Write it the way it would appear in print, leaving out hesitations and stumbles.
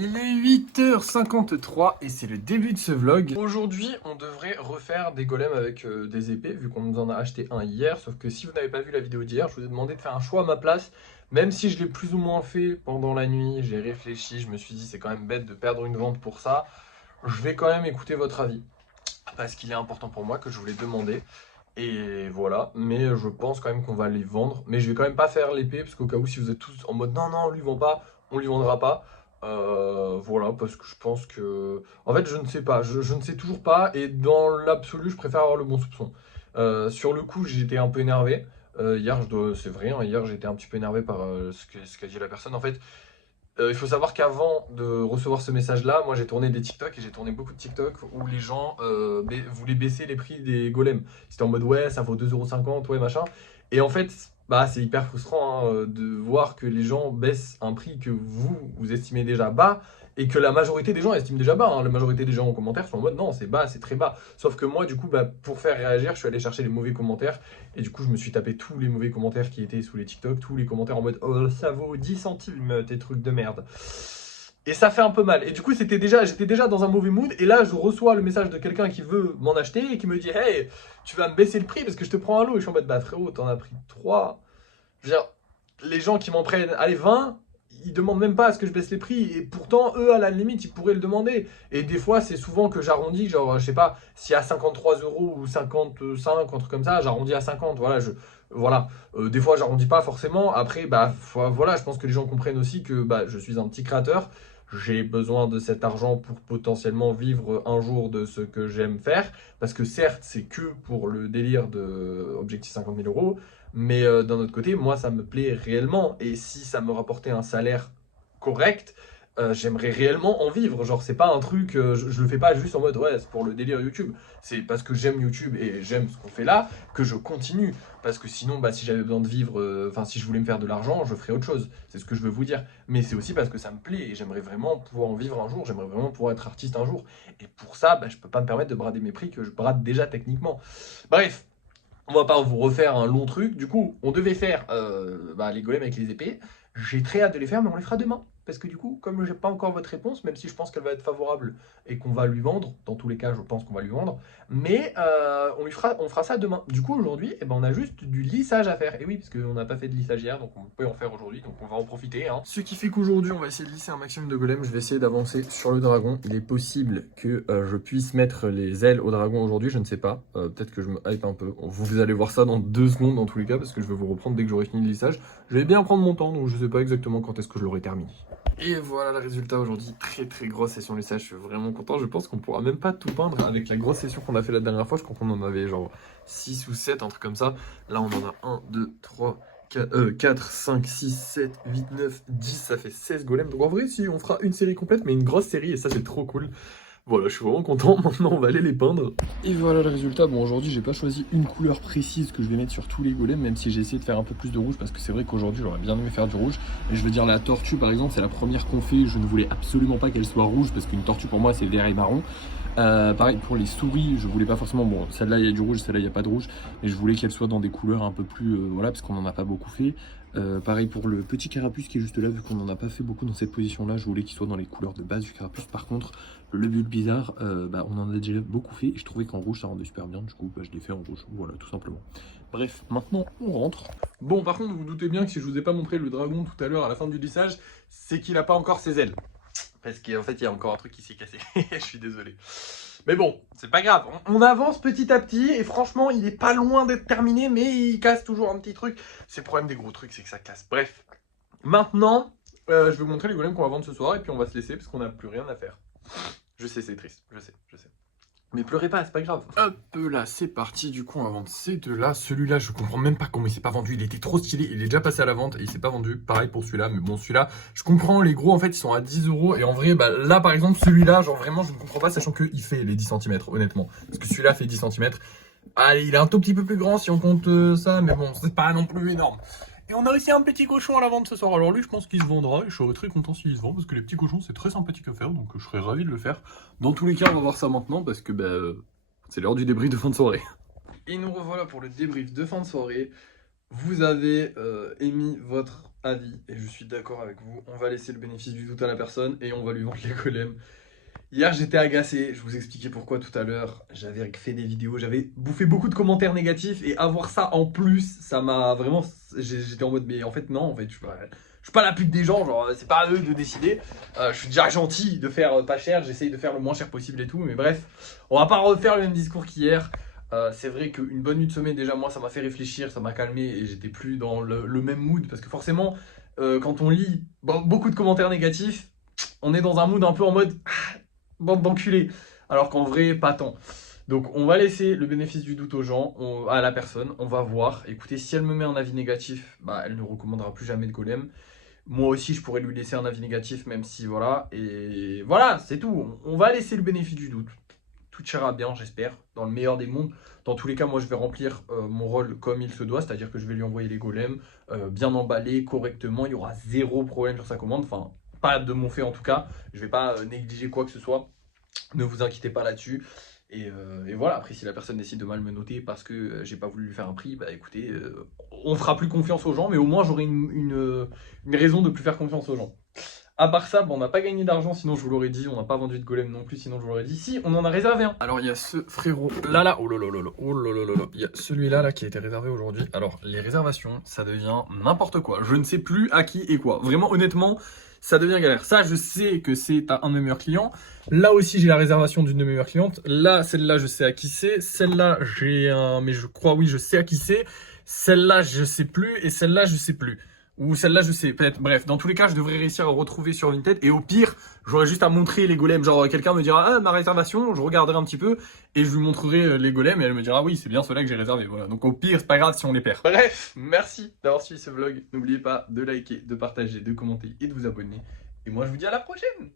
Il est 8h53 et c'est le début de ce vlog. Aujourd'hui, on devrait refaire des golems avec des épées, vu qu'on nous en a acheté un hier. Sauf que si vous n'avez pas vu la vidéo d'hier, je vous ai demandé de faire un choix à ma place. Même si je l'ai plus ou moins fait pendant la nuit, j'ai réfléchi, je me suis dit c'est quand même bête de perdre une vente pour ça. Je vais quand même écouter votre avis, parce qu'il est important pour moi, que je vous l'ai demandé. Et voilà, mais je pense quand même qu'on va les vendre. Mais je vais quand même pas faire l'épée, parce qu'au cas où si vous êtes tous en mode non, non, on lui vend pas, on lui vendra pas. Voilà, parce que je pense que... En fait, je ne sais pas, je ne sais toujours pas, et dans l'absolu, je préfère avoir le bon soupçon. Sur le coup, j'étais un peu énervé. Hier, c'est vrai, hein, hier j'étais un petit peu énervé par ce qu'a dit la personne. En fait, il faut savoir qu'avant de recevoir ce message-là, moi j'ai tourné des TikTok et j'ai tourné beaucoup de TikTok où les gens voulaient baisser les prix des golems. C'était en mode ouais, ça vaut 2,50 €, ouais, machin. Et en fait, bah, c'est hyper frustrant hein, de voir que les gens baissent un prix que vous estimez déjà bas et que la majorité des gens estiment déjà bas. Hein. La majorité des gens en commentaire sont en mode non, c'est bas, c'est très bas. Sauf que moi, du coup, bah, pour faire réagir, je suis allé chercher les mauvais commentaires et du coup, je me suis tapé tous les mauvais commentaires qui étaient sous les TikTok, tous les commentaires en mode oh, ça vaut 10 centimes, tes trucs de merde. Et ça fait un peu mal. Et du coup, j'étais déjà dans un mauvais mood. Et là, je reçois le message de quelqu'un qui veut m'en acheter et qui me dit hey, tu vas me baisser le prix parce que je te prends un lot. Et je suis en mode bah frérot, t'en as pris 3. Je veux dire, les gens qui m'en prennent, allez, 20, ils demandent même pas à ce que je baisse les prix. Et pourtant, eux, à la limite, ils pourraient le demander. Et des fois, c'est souvent que j'arrondis, genre, je sais pas, s'il y a 53 € ou 55, un truc comme ça, j'arrondis à 50. Voilà. Des fois, j'arrondis pas forcément. Après, bah, voilà, je pense que les gens comprennent aussi que bah, je suis un petit créateur. J'ai besoin de cet argent pour potentiellement vivre un jour de ce que j'aime faire. Parce que certes, c'est que pour le délire de Objectif 50 000 €. Mais d'un autre côté, moi, ça me plaît réellement. Et si ça me rapportait un salaire correct, j'aimerais réellement en vivre. Genre, c'est pas un truc, je le fais pas juste en mode ouais, c'est pour le délire YouTube. C'est parce que j'aime YouTube et j'aime ce qu'on fait là que je continue. Parce que sinon, bah, si j'avais besoin de vivre, enfin, si je voulais me faire de l'argent, je ferais autre chose. C'est ce que je veux vous dire. Mais c'est aussi parce que ça me plaît et j'aimerais vraiment pouvoir en vivre un jour. J'aimerais vraiment pouvoir être artiste un jour. Et pour ça, bah, je peux pas me permettre de brader mes prix que je brade déjà techniquement. Bref. On va pas vous refaire un long truc. Du coup, on devait faire bah, les golems avec les épées. J'ai très hâte de les faire, mais on les fera demain. Parce que du coup, comme j'ai pas encore votre réponse, même si je pense qu'elle va être favorable et qu'on va lui vendre, dans tous les cas, je pense qu'on va lui vendre, mais on fera ça demain. Du coup, aujourd'hui, eh ben, on a juste du lissage à faire. Et oui, parce qu'on n'a pas fait de lissage hier, donc on peut en faire aujourd'hui, donc on va en profiter. Hein. Ce qui fait qu'aujourd'hui, on va essayer de lisser un maximum de golems. Je vais essayer d'avancer sur le dragon. Il est possible que je puisse mettre les ailes au dragon aujourd'hui, je ne sais pas. Peut-être que je me hype un peu. Vous allez voir ça dans 2 secondes dans tous les cas, parce que je vais vous reprendre dès que j'aurai fini le lissage. Je vais bien prendre mon temps, donc je ne sais pas exactement quand est-ce que je l'aurai terminé. Et voilà le résultat aujourd'hui, très très grosse session lissage, je suis vraiment content, je pense qu'on pourra même pas tout peindre avec la grosse session qu'on a fait la dernière fois, je crois qu'on en avait genre 6 ou 7, un truc comme ça. Là on en a 1, 2, 3, 4, 5, 6, 7, 8, 9, 10, ça fait 16 golems. Donc en vrai si on fera une série complète, mais une grosse série et ça c'est trop cool. Voilà, je suis vraiment content, maintenant on va aller les peindre. Et voilà le résultat, bon aujourd'hui j'ai pas choisi une couleur précise que je vais mettre sur tous les golems, même si j'ai essayé de faire un peu plus de rouge, parce que c'est vrai qu'aujourd'hui j'aurais bien aimé faire du rouge. Et je veux dire la tortue par exemple, c'est la première qu'on fait, je ne voulais absolument pas qu'elle soit rouge, parce qu'une tortue pour moi c'est vert et marron. Pareil pour les souris, je voulais pas forcément, bon celle-là il y a du rouge, celle-là il n'y a pas de rouge, mais je voulais qu'elle soit dans des couleurs un peu plus, voilà, parce qu'on en a pas beaucoup fait. Pareil pour le petit carapuce qui est juste là, vu qu'on n'en a pas fait beaucoup dans cette position là, je voulais qu'il soit dans les couleurs de base du carapuce. Par contre le bulle bizarre, bah, on en a déjà beaucoup fait et je trouvais qu'en rouge ça rendait super bien, du coup bah, je l'ai fait en rouge, voilà tout simplement. Bref, maintenant on rentre. Bon par contre vous vous doutez bien que si je vous ai pas montré le dragon tout à l'heure à la fin du lissage, c'est qu'il a pas encore ses ailes. Parce qu'en fait il y a encore un truc qui s'est cassé, je suis désolé. Mais bon, c'est pas grave, on avance petit à petit et franchement il est pas loin d'être terminé, mais il casse toujours un petit truc. C'est le problème des gros trucs, c'est que ça casse. Bref, maintenant je vais vous montrer les golems qu'on va vendre ce soir et puis on va se laisser parce qu'on n'a plus rien à faire. Je sais, c'est triste, je sais. Mais pleurez pas, c'est pas grave. Hop là, c'est parti, du coup on va vendre ces deux-là. Celui-là, je comprends même pas comment il s'est pas vendu, il était trop stylé, il est déjà passé à la vente et il s'est pas vendu. Pareil pour celui-là, mais bon celui-là, je comprends, les gros en fait ils sont à 10 € et en vrai, bah là par exemple celui-là, genre vraiment je ne comprends pas, sachant qu'il fait les 10 cm honnêtement. Parce que celui-là fait 10 cm. Allez, il est un tout petit peu plus grand si on compte ça, mais bon, c'est pas non plus énorme. Et on a aussi un petit cochon à la vente ce soir. Alors lui, je pense qu'il se vendra et je serai très content s'il se vend parce que les petits cochons, c'est très sympathique à faire. Donc je serais ravi de le faire. Dans tous les cas, on va voir ça maintenant parce que bah, c'est l'heure du débrief de fin de soirée. Et nous revoilà pour le débrief de fin de soirée. Vous avez émis votre avis, et je suis d'accord avec vous, on va laisser le bénéfice du doute à la personne et on va lui vendre les golems. Hier, j'étais agacé, je vous expliquais pourquoi tout à l'heure. J'avais fait des vidéos, j'avais bouffé beaucoup de commentaires négatifs et avoir ça en plus, ça m'a vraiment. J'étais en mode, mais en fait, non, en fait, je suis pas la pute des gens, genre, c'est pas à eux de décider. Je suis déjà gentil de faire pas cher, j'essaye de faire le moins cher possible et tout, mais bref, on va pas refaire le même discours qu'hier. C'est vrai qu'une bonne nuit de sommeil, déjà, moi, ça m'a fait réfléchir, ça m'a calmé et j'étais plus dans le même mood parce que forcément, quand on lit beaucoup de commentaires négatifs, on est dans un mood un peu en mode bande d'enculés. Alors qu'en vrai, pas tant. Donc on va laisser le bénéfice du doute aux gens, à la personne, on va voir. Écoutez, si elle me met un avis négatif, bah, elle ne recommandera plus jamais de golem. Moi aussi, je pourrais lui laisser un avis négatif, même si voilà. Et voilà, c'est tout. On va laisser le bénéfice du doute. Tout ira bien, j'espère, dans le meilleur des mondes. Dans tous les cas, moi, je vais remplir mon rôle comme il se doit, c'est-à-dire que je vais lui envoyer les golems bien emballés, correctement. Il y aura zéro problème sur sa commande. Enfin, pas de mon fait en tout cas. Je vais pas négliger quoi que ce soit. Ne vous inquiétez pas là-dessus. Et voilà, après si la personne décide de mal me noter parce que j'ai pas voulu lui faire un prix, bah écoutez, on fera plus confiance aux gens, mais au moins j'aurai une raison de plus faire confiance aux gens. À part ça, bon, on n'a pas gagné d'argent, sinon je vous l'aurais dit, on n'a pas vendu de golem non plus, sinon je vous l'aurais dit. Si, on en a réservé un. Alors il y a ce frérot là, oh là là là là, oh là là là là, il y a celui-là là qui a été réservé aujourd'hui. Alors les réservations, ça devient n'importe quoi. Je ne sais plus à qui et quoi. Vraiment, honnêtement, ça devient galère. Ça, je sais que c'est à un de mes meilleurs clients. Là aussi, j'ai la réservation d'une de mes meilleures clientes. Là, celle-là, je sais à qui c'est. Celle-là, j'ai un... Mais je crois, oui, je sais à qui c'est. Celle-là, je sais plus. Et celle-là, je sais plus. Ou celle-là, je sais, peut-être. Bref, dans tous les cas, je devrais réussir à retrouver sur Vinted. Et au pire, j'aurais juste à montrer les golems. Genre, quelqu'un me dira, ah, ma réservation, je regarderai un petit peu. Et je lui montrerai les golems. Et elle me dira, oui, c'est bien ceux-là que j'ai réservé. Voilà. Donc, au pire, c'est pas grave si on les perd. Bref, merci d'avoir suivi ce vlog. N'oubliez pas de liker, de partager, de commenter et de vous abonner. Et moi, je vous dis à la prochaine!